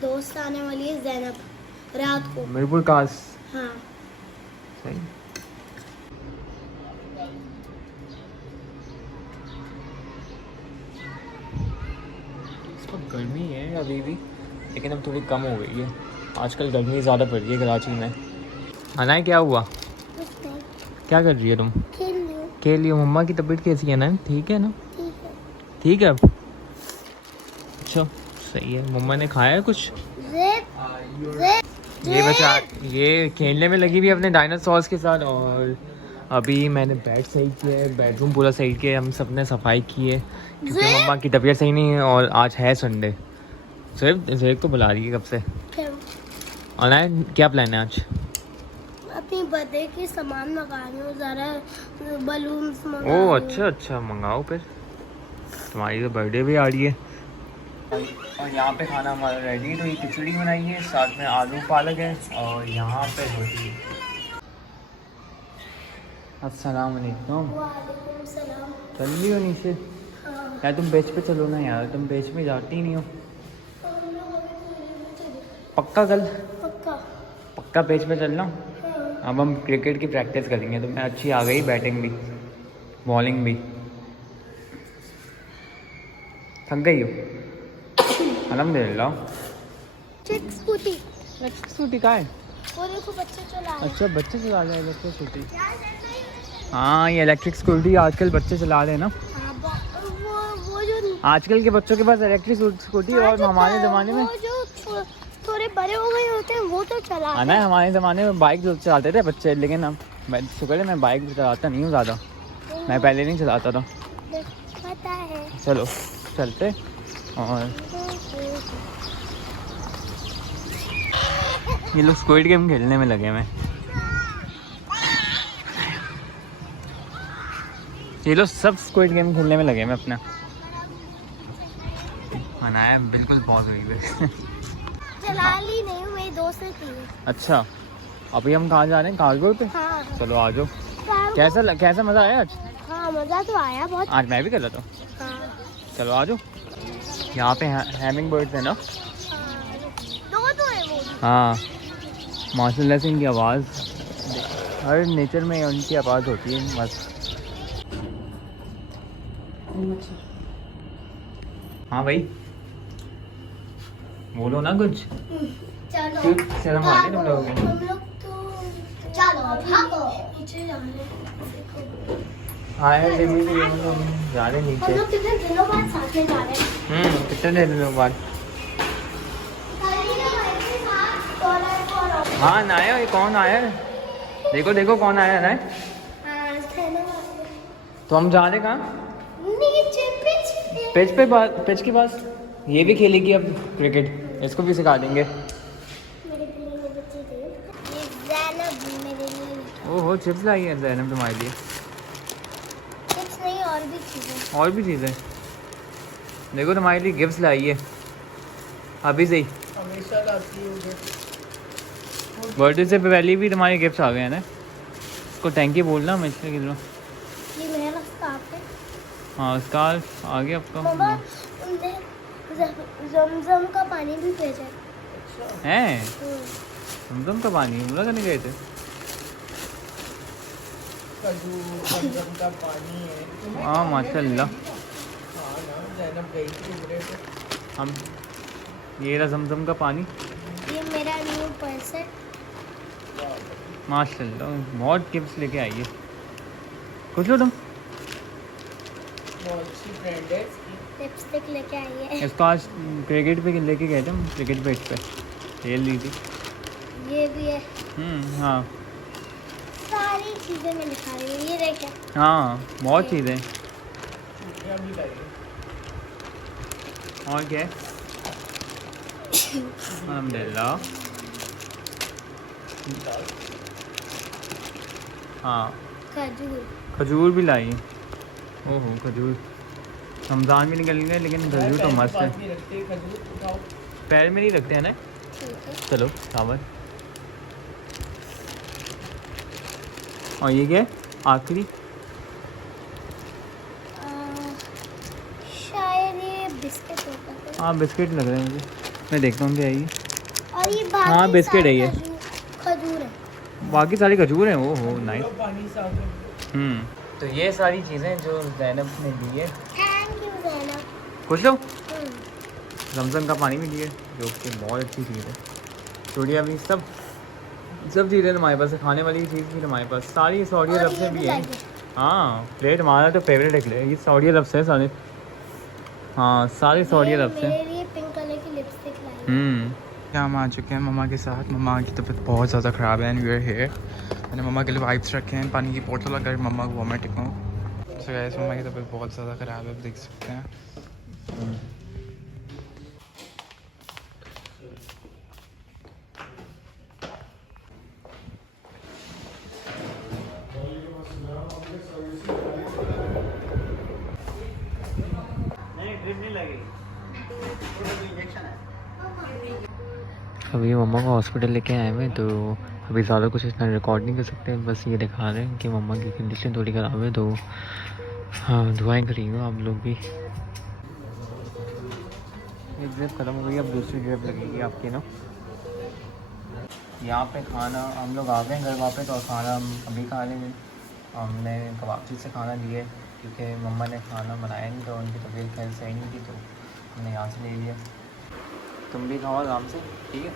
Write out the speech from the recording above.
दोस्त आने वाली है ज़ैनब रात को। मीरपुर कास। हाँ सही। गर्मी है अभी भी, लेकिन अब थोड़ी कम हो गई है। आजकल गर्मी ज़्यादा पड़ रही है कराची में। अनाया क्या हुआ? क्या कर रही है तुम? खेल रही हो। मम्मा की तबीयत कैसी है ना? ठीक है ना? ठीक है अब। अच्छा सही है। मम्मा ने खाया है कुछ? ये बच्चा ये खेलने में लगी हुई अपने डायनासोर्स के साथ। और अभी मैंने बेड सही किया है, बेडरूम पूरा सही किया है, हम सब ने सफाई की है क्योंकि मम्मा की तबीयत सही नहीं है और आज है संडे। ज़ेब को बुला रही है कब से। और क्या प्लान है आज? अपनी बर्थडे की सामान मंगानी हो, ज़रा बलून्स मंगानी। ओह अच्छा मंगाओ फिर। तुम्हारी तो बर्थडे भी आ रही है। और यहाँ पे खाना हमारा रेडी। तो ये खिचड़ी बनाई है, साथ में आलू पालक है और यहाँ पे रोटी। अस्सलाम वालेकुम। वालेकुम सलाम। चल रही हो नीचे? हाँ। यार तुम बेच पे चलो ना यार, तुम बेच में जाती नहीं हो। पक्का कल? पक्का बेच पे चलना। अब हम क्रिकेट की प्रैक्टिस करेंगे। तो मैं अच्छी आ गई, बैटिंग भी बॉलिंग भी। थक गई हो? अल्हम्दुलिल्लाह। स्कूटी कहाँ है? वो देखो बच्चे चला रहे हैं। अच्छा बच्चे चला रहे हैं इलेक्ट्रिक स्कूटी। हाँ ये इलेक्ट्रिक स्कूटी आजकल बच्चे चला रहे हैं ना। हाँ, वो जो आजकल के बच्चों के पास इलेक्ट्रिक स्कूटी। और हमारे ज़माने में वो जो थोड़े बड़े हो गए होते हैं वो तो चला है ना। हमारे ज़माने में बाइक जो चलाते थे बच्चे, लेकिन अब मैं शुक्र है मैं बाइक चलाता नहीं हूँ ज़्यादा। मैं पहले नहीं चलाता था। पता है। चलो चलते। और ये लोग स्क्विड गेम खेलने में लगे हैं। ये लोग सब स्क्विड गेम खेलने में लगे हैं अपना। मनाया बिल्कुल पहुंच गई है। चला ली नहीं हूँ, मेरी दोस्त ने की है। अच्छा अभी हम कहाँ जा रहे हैं? कार्गो पे। हाँ। चलो आ जाओ। कैसा मज़ा आया आज? हाँ मज़ा तो आया बहुत। आज मैं भी कर रहा था। हाँ। चलो आ जाओ। यहाँ पे हैमिंग बर्ड्स है ना। दो तो है वो। हाँ माशाल्लाह से इनकी आवाज़, हर नेचर में उनकी आवाज़ होती है मस्त। हाँ भाई बोलो ना कुछ। चलो क्यों शर्म आती है तुम लोगों को? हम लोग तो चलो भागो नीचे जाने। हाँ यार जमीन पे हम लोग जा रहे हैं हम नीचे। लोग कितने दिनों बाद साथ में जा रहे हैं। कितने दिनों बाद? हाँ नाया, ये कौन आया है? देखो देखो कौन आया है। तो हम जा रहे कहाँ? पिच पे पिच के पास। ये भी खेलेगी अब क्रिकेट, इसको भी सिखा देंगे। ओहो चिप्स लाई है ज़ैनब तुम्हारे लिए। चिप्स नहीं और भी चीज़ें देखो तुम्हारे लिए गिफ्ट्स लाई है अभी से ही। बर्थडे से पहले भी तुम्हारे गिफ्ट्स आ गए हैं ना। इसको थैंक यू बोलना मैं इसके किलो। ये मेरा स्कार्फ है। हाँ स्कार्फ आ गया आपका। मम्मा उनने ज़मज़म का पानी भी भेजा है। ज़मज़म का पानी उमरा करने गए थे। हाँ माशाल्लाह। हम ये रहा ज़मज़म का पानी। ये मेरा न्यू पर्स है। माशाल्लाह बहुत गिफ्ट्स लेके आई है। कुछ लो तुम। लिपस्टिक लेके आई है। इसको आज क्रिकेट पे लेके गए थे हम, क्रिकेट बेट पे खेल ली थी। ये भी है। हाँ सारी चीज़ें मैं दिखा रही हूँ। ये देख हाँ बहुत चीज़ें। और क्या है? अल्हम्दुलिल्लाह। हाँ खजूर भी लाई। ओहो खजूर। रमज़ान भी निकल गए लेकिन खजूर तो मस्त है। पैर में नहीं रखते हैं ना। चलो सावर। और ये क्या है आखिरी? शायद ये बिस्किट होता है। हाँ बिस्किट लग रहे हैं मुझे। मैं देखता हूँ क्या है ये। और ये बाकी हाँ, बिस्किट है ये। खजूर है। बाकी सारी खजूर हैं। वो हो नाइस। तो ये सारी चीज़ें जो ज़ैनब ने दी है। Thank you Zainab. खुश हो? जमजम का पानी भी दिए जो कि बहुत अच्छी चीज़ है। चूड़िया भी सब चीज़ें हमारे पास है। खाने वाली चीज़ भी हमारे पास सारी सऊदी अरब से भी है। हाँ, प्लेट हमारा तो फेवरेट है ये सऊदी अरब से सारे। हाँ, सारे सऊदी अरब से। मेरे लिए पिंक कलर की लिपस्टिक लाई। क्या हम आ चुके हैं मम्मा के साथ। मम्मा की तबीयत बहुत ज़्यादा ख़राब है एंड वी आर हियर। मैंने मम्मा के लिए वाइप्स रखे हैं, पानी की बोतल अगर मम्मा को वॉमिटिंग हो। सो गाइस मम्मा की तबीयत बहुत ज़्यादा ख़राब है, आप देख सकते हैं। अभी मम्मा को हॉस्पिटल लेके आए हुए तो अभी ज़्यादा कुछ इतना रिकॉर्ड नहीं कर सकते, बस ये दिखा रहे हैं कि मम्मा की कंडीशन थोड़ी ख़राब है। तो हाँ, दुआएं करिएगा आप लोग भी। एक ड्रिप ख़त्म हो गई, अब दूसरी ड्रिप लगेगी आपकी ना। यहाँ पे खाना हम लोग आ गए घर वापस और खाना हम अभी खा लेंगे। हमने कबाबची से खाना लिए क्योंकि मम्मा ने खाना बनाया नहीं तो उनकी तबीयत खैर सही नहीं थी, तो हमने यहाँ से ले लिया। तुम भी खाओ आराम से, ठीक है।